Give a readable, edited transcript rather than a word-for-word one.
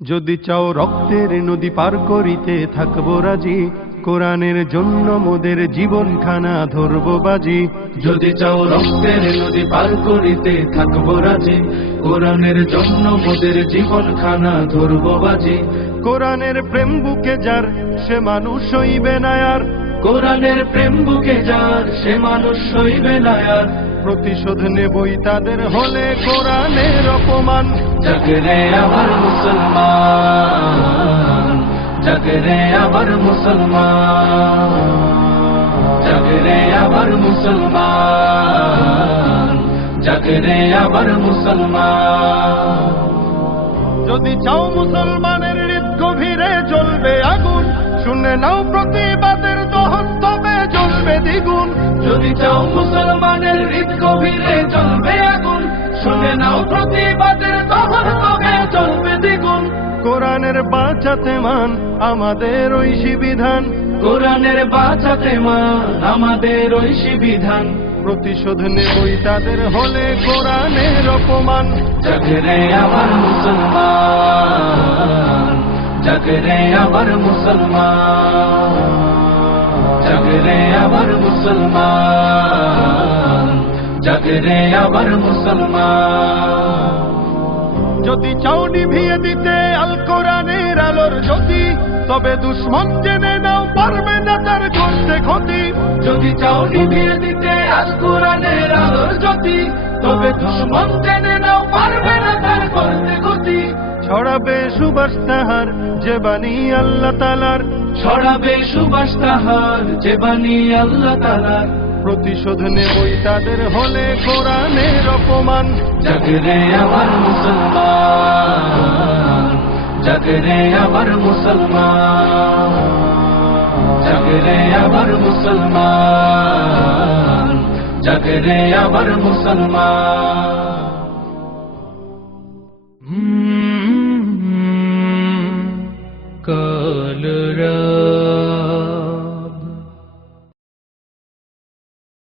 যদি চাও রক্তের নদী পার করিতে থাকবো রাজি, কোরআনের জন্য মোদের জীবনখানা ধরবো বাজি। যদি চাও রক্তের নদী পার করিতে থাকবো রাজি, কোরআনের জন্য মোদের জীবনখানা ধরবো বাজি। কোরআনের প্রেম বুকে যার সে মানুষ হইবে না আর, কোরআনের প্রেম বুকে যার সে মানুষ হইবে না আর। প্রতিশোধ নেবই তাদের হলে কোরআনের অপমান। জাগরে আবার মুসলমান, জাগরে আবার মুসলমান, জাগরে আবার মুসলমান, জাগরে আবার মুসলমান। যদি চাও মুসলমানের হৃদ গভীরে জ্বলবে আগুন, শুনে নাও প্রতিবাদের দহন তবে জ্বলবে দ্বিগুণ। যদি চাও মুসলমানের হৃদ গভীরে জ্বলবে আগুন, শুনে নাও প্রতিবাদের দহন তবে জ্বলবে দ্বিগুণ। কোরআনের বাঁচাতে মান আমাদের ঐশী বিধান, কোরআনের বাঁচাতে মান আমাদের ঐশী বিধান। প্রতিশোধ নেবই তাদের হলে কোরআনের অপমান। জাগরে আবার মুসলমান, জাগরে আবার মুসলমান, জাগরে আবার মুসলমান, জাগরে আবার মুসলমান। যদি চাও নিভিয়ে দিতে আল কোরআনের আলোর জ্যোতি, তবে দুশ্মন জেনে নাও পারবে না তার করতে ক্ষতি। যদি চাও নিভিয়ে দিতে আল কোরআনের আলোর জ্যোতি, তবে দুশ্মন জেনে নাও পারবে না তার করতে ক্ষতি। ছড়াবে সুবাস তাহার যে বাণী আল্লাহ তাআলার, ছড়াবে সুবাস তাহার যে বাণী আল্লাহ তাআলার। প্রতিশোধ নেবই তাদের হলে কোরআনের অপমান। জাগরে আবার মুসলমান, জাগরে আবার মুসলমান, জাগরে আবার মুসলমান, জাগরে আবার মুসলমান। কাল